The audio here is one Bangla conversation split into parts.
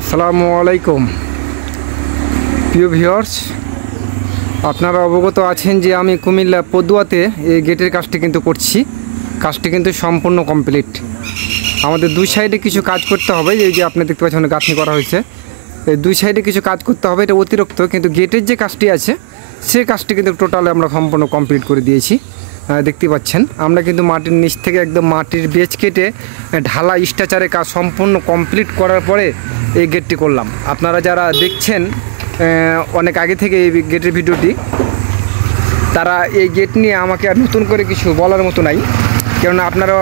আসসালামু আলাইকুম প্রিয় ভিউয়ার্স, আপনারা অবগত আছেন যে আমি কুমিল্লা পদুয়াতে এই গেটের কাজটি কিন্তু করছি। কাজটি কিন্তু সম্পূর্ণ কমপ্লিট। আমাদের দুই সাইডে কিছু কাজ করতে হবে, এই যে আপনি দেখতে পাচ্ছেন গাঁথনি করা হয়েছে। এই দুই সাইডে কিছু কাজ করতে হবে, এটা অতিরিক্ত, কিন্তু গেটের যে কাজটি আছে সেই কাজটি কিন্তু টোটালি আমরা সম্পূর্ণ কমপ্লিট করে দিয়েছি। দেখতে পাচ্ছেন আমরা কিন্তু মাটির নিচ থেকে একদম মাটির বেজ কেটে ঢালা স্ট্রাকচারের কাজ সম্পূর্ণ কমপ্লিট করার পরে এই গেটটি করলাম। আপনারা যারা দেখছেন অনেক আগে থেকে এই গেটের ভিডিওটি, তারা এই গেট নিয়ে আমাকে আর নতুন করে কিছু বলার মতো নাই, কেননা আপনারা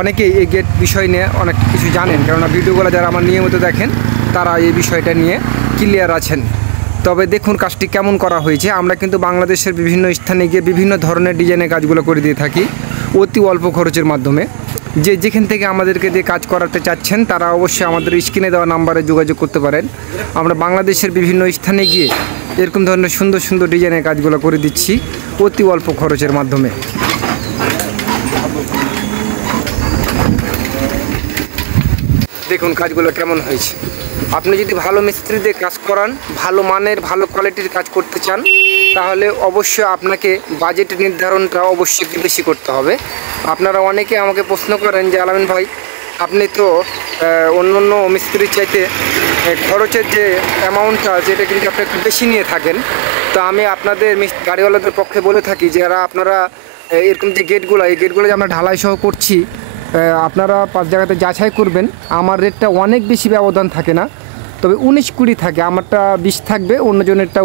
অনেকেই এই গেট বিষয় নিয়ে অনেক কিছু জানেন, কেননা ভিডিওগুলো যারা আমার নিয়মিত দেখেন তারা এই বিষয়টা নিয়ে ক্লিয়ার আছেন। তবে দেখুন কাজটি কেমন করা হয়েছে। আমরা কিন্তু বাংলাদেশের বিভিন্ন স্থানে গিয়ে বিভিন্ন ধরনের ডিজাইনের কাজগুলো করে দিয়ে থাকি অতি অল্প খরচের মাধ্যমে। যেখান থেকে আমাদেরকে দিয়ে কাজ করাতে চাচ্ছেন তারা অবশ্যই আমাদের স্ক্রিনে দেওয়া নাম্বারে যোগাযোগ করতে পারেন। আমরা বাংলাদেশের বিভিন্ন স্থানে গিয়ে এরকম ধরনের সুন্দর সুন্দর ডিজাইনের কাজগুলো করে দিচ্ছি অতি অল্প খরচের মাধ্যমে। দেখুন কাজগুলো কেমন হয়েছে। আপনি যদি ভালো মিস্ত্রি দিয়ে কাজ করান, ভালো মানের ভালো কোয়ালিটির কাজ করতে চান, তাহলে অবশ্যই আপনাকে বাজেট নির্ধারণটা অবশ্যই একটু বেশি করতে হবে। আপনারা অনেকে আমাকে প্রশ্ন করেন যে আলামিন ভাই, আপনি তো অন্য অন্য মিস্ত্রির চাইতে খরচের যে অ্যামাউন্টটা যেটা কিন্তু আপনি একটু বেশি নিয়ে থাকেন। তো আমি আপনাদের গাড়িওয়ালাদের পক্ষে বলে থাকি যারা আপনারা এরকম যে গেটগুলো, এই গেটগুলো যে আমরা ঢালাই সহ করছি, আপনারা 5 জায়গাতে যাচাই করবেন। আমার রেটটা অনেক বেশি ব্যবধান থাকে না, তবে 19-20 থাকে। আমারটা 20 থাকবে, অন্যজনেরটা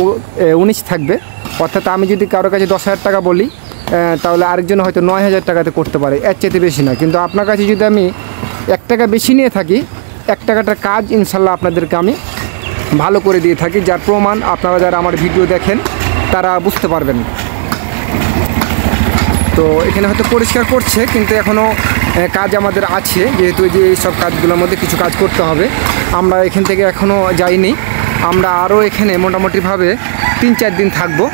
19 থাকবে। অর্থাৎ আমি যদি কারোর কাছে 10,000 টাকা বলি, তাহলে আরেকজন হয়তো 9,000 টাকাতে করতে পারে, এর চাইতে বেশি না। কিন্তু আপনার কাছে যদি আমি 1 টাকা বেশি নিয়ে থাকি, 1 টাকাটার কাজ ইনশাল্লাহ আপনাদেরকে আমি ভালো করে দিয়ে থাকি, যার প্রমাণ আপনারা যারা আমার ভিডিও দেখেন তারা বুঝতে পারবেন। তো এখানে হয়তো পরিষ্কার করছে, কিন্তু এখনও কাজ আমাদের আছে, যেহেতু যে এই সব কাজগুলোর মধ্যে কিছু কাজ করতে হবে। আমরা এখান থেকে এখনও যাইনি, আমরা আরও এখানে মোটামুটিভাবে 3-4 দিন থাকবো।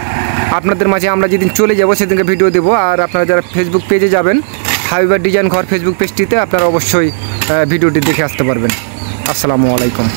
আপনাদের মাঝে আমরা যেদিন চলে যাব সেদিনকে ভিডিও দেবো। আর আপনারা যারা ফেসবুক পেজে যাবেন, হাবিবা ডিজাইন ঘর ফেসবুক পেজটিতে আপনারা অবশ্যই ভিডিওটি দেখে আসতে পারবেন। আসসালামু আলাইকুম।